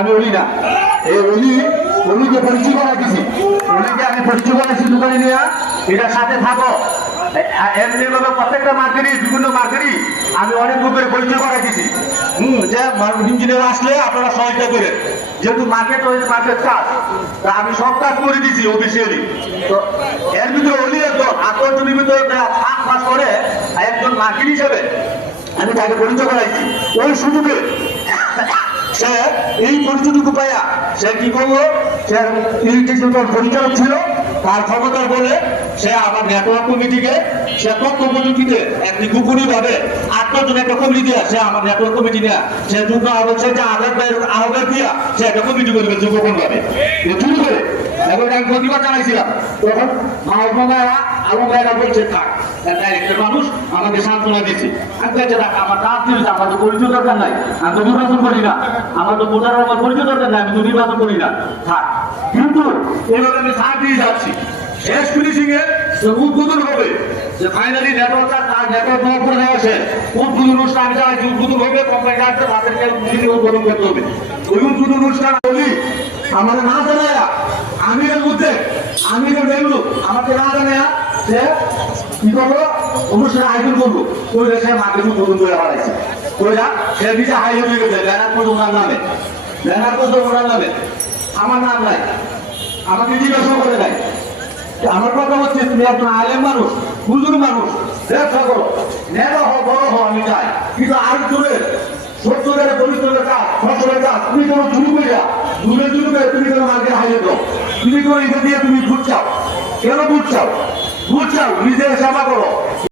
আমি অলি না, এই অলিকে পরিচয় করা দিছি, অলিকে আমি পরিচয় করেছি দোকানে নিয়ে, এটার সাথে থাকো। এমনি ভাবে প্রত্যেকটা মার্কেটই, বিভিন্ন মার্কেটই আমি অনেক লোকের পরিচয় করা দিছি। যে ইঞ্জিনিয়ার আসলে আপনারা সহায়তা করেন, যেহেতু মার্কেট কাজ, তা আমি সব কাজ করে দিছি অফিসিয়ালি। তো এর ভিতরে অলি একজন আকর্ষণের ভিতরে 7 মাস করে একজন মার্কেট হিসেবে আমি তাকে পরিচয় করাইছি। ওই সুযোগে সে এই পরিচয়টুকু পাইয়া সে কি করলো, সে ইলেকট্রিশিয়ান পরিচালক ছিল, তার ক্ষমতার বলে সে আমার নেটওয়ার্ক কমিটিকে, সে তথ্য প্রযুক্তিতে একটি গোপনীয় ভাবে 8 জন একটা কমিটি দিয়া, সে আমার নেটওয়ার্ক কমিটি নেয়া, সে যুগ্ম আহ্বায়ক আহ্বায়ক দিয়া সে একটা কমিটি করবে যুগপন ভাবে শুরু করে। এখন আমি প্রতিবাদ জানাইছিলাম, তখন আলম ভাইরা বলছে থাক, একটা মানুষ আমাকে সান্ত্বনা দিচ্ছে। আমি বলছি থাক, আমার কাজ দিয়েছে, আমার তো পরিচয় দরকার নাই, আমি তো নির্বাচন করি না, আমার তো ভোটার আমার পরিচয় দরকার নাই, আমি তো নির্বাচন করি না, থাক। কিন্তু এভাবে আমি সাথ দিয়ে যাচ্ছি। শেষ ফিনিশিং এ উদ্বোধন হবে, যে ফাইনালি নেটওয়ার্কটা তার নেটওয়ার্ক নয় করে দেওয়া শেষ, উদ্বোধন অনুষ্ঠান আমি চাই উদ্বোধন হবে, কোম্পানি আসবে, তাদেরকে উদ্বোধন করতে হবে। ওই উদ্বোধন অনুষ্ঠান বলি আমার না জানায়া, আমি এর মধ্যে আমি বেরোলো আমাকে না জানায়া সে কি করবো, অনুষ্ঠান আয়োজন করবো, ওই দেশে মাকে উদ্বোধন করে হারাইছে। ওইটা সে নিজে হাইয়ে হয়ে গেছে, ব্যানার করতো ওনার নামে, ব্যানার করতো ওনার নামে, আমার নাম নাই, আমাকে জিজ্ঞাসা করে নাই। আমার কথা হচ্ছে, তুমি একজন আলেম মানুষ, হুজুর মানুষ, ব্যবসা করো, নেতা হও, বড় হও, আমি চাই। কিন্তু আরেকজনের 70-এর পরিশ্রমের কাজ, ফসলের কাজ, তুমি কোনো শুরু করিয়া দূরে করে তুমি কোনো মার্কেট হারিয়ে দাও, তুমি কোনো এটা দিয়ে তুমি ভোট চাও, কেন ভোট চাও? ভোট চাও নিজের সেবা করো।